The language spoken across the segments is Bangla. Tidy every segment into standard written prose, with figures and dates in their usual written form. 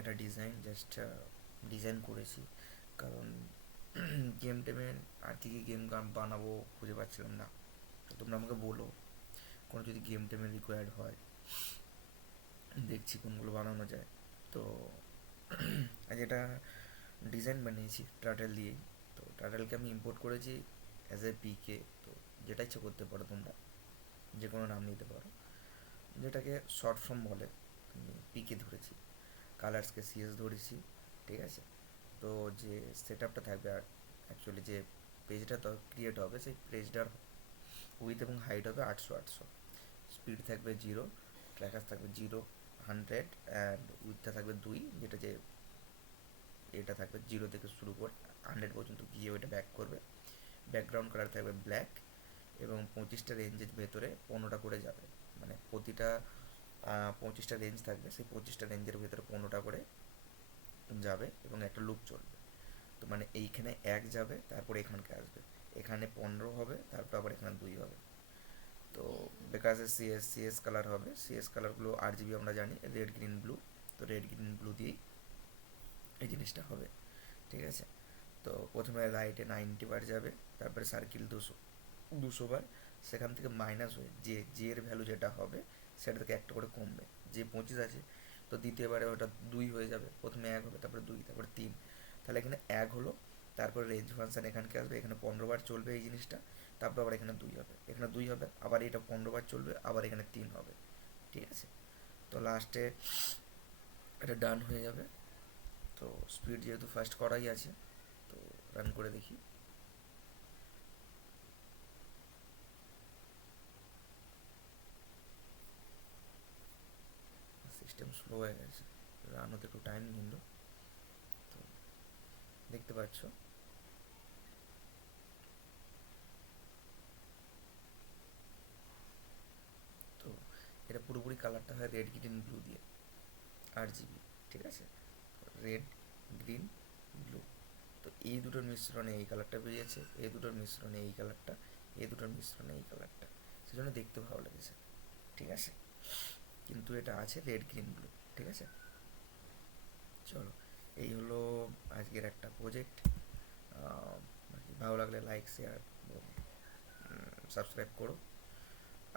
একটা ডিজাইন করেছি, কারণ গেম টেমে আর কী কী গেম বানাবো খুঁজে পাচ্ছিলাম না। তো তোমরা আমাকে বলো কোনো যদি গেম টেমের রিকোয়ার্ড হয়, দেখছি কোনগুলো বানানো যায়। তো আজ এটা ডিজাইন বানিয়েছি টার্টেল দিয়েই। তো টার্টেলকে আমি ইম্পোর্ট করেছি অ্যাজ এ পিকে। তো যেটা ইচ্ছে করতে পারো তোমরা, যে কোনো নাম নিতে পারো, যেটাকে শর্ট ফর্ম বলে। আমি পিকে ধরেছি, কালার্সকে সিএস ধরেছি, ঠিক আছে। তো যে সেট আপটা থাকবে, আর অ্যাকচুয়ালি যে পেজটা তো ক্রিয়েট হবে, সেই পেজটার উইথ এবং হাইট হবে 800 স্পিড থাকবে 0, ট্র্যাকার থাকবে 0, 100, অ্যান্ড উইথটা থাকবে 2, যেটা যে এটা থাকবে 0 থেকে শুরু করে 100 পর্যন্ত গিয়ে ওইটা ব্যাক করবে। ব্যাকগ্রাউন্ড কালার থাকবে ব্ল্যাক, এবং 25টা রেঞ্জের ভেতরে 15টা করে যাবে। মানে প্রতিটা 25টা রেঞ্জ থাকবে, সেই 25টা রেঞ্জের ভেতরে 15টা করে যাবে এবং একটা লুপ চলবে। তো মানে এইখানে 1 যাবে, তারপরে এখানকে আসবে, এখানে 15 হবে, তারপর আবার এখানে 2 হবে। তো বেকাজে সিএস কালার হবে, সিএস কালারগুলো RGB আমরা জানি, রেড গ্রিন ব্লু। তো রেড গ্রিন ব্লু দিয়েই এই জিনিসটা হবে, ঠিক আছে। তো প্রথমে রাইটে 90 বার যাবে, তারপরে সার্কেল 200 বার, সেখান থেকে মাইনাস হয়ে যে এর ভ্যালু যেটা হবে সেটা থেকে একটা করে কমবে। যে 25 আছে, তো দ্বিতীয়বারে ওটা 2 হয়ে যাবে, প্রথমে 1 হবে, তারপরে 2, তারপরে 3। তাহলে এখানে 1 হলো, তারপরে রেঞ্জ ফাংশান এখানকে আসবে, এখানে 15 বার চলবে এই জিনিসটা, তারপর আবার এখানে 2 হবে, এখানে 2 হবে, আবার এটা 15 বার চলবে, আবার এখানে 3 হবে, ঠিক আছে। তো লাস্টে এটা ডান হয়ে যাবে। তো স্পিড যেহেতু ফার্স্ট করাই আছে, তো রান করে দেখি। সিস্টেম স্লো হয়ে গেছে, রান হতে একটু টাইম নিল। তো দেখতে পাচ্ছ, তো এটা পুরোপুরি কালারটা হয় রেড গ্রিন ব্লু দিয়ে, RGB, ঠিক আছে। Red, green, blue. তো এই দুটোর মিশ্রণে এই কালারটা বেরিয়েছে, এই দুটোর মিশ্রণে এই কালারটা, এই দুটোর মিশ্রণে এই কালারটা, সেজন্য দেখতে ভালো লেগেছে, ঠিক আছে। কিন্তু এটা আছে রেড গ্রিন ব্লু, ঠিক আছে। চলো, এই হলো আজকের একটা প্রজেক্ট। ভালো লাগলে লাইক, শেয়ার, সাবস্ক্রাইব করো।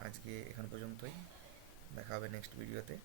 আজকে এখান পর্যন্তই, দেখা হবে নেক্সট ভিডিওতে।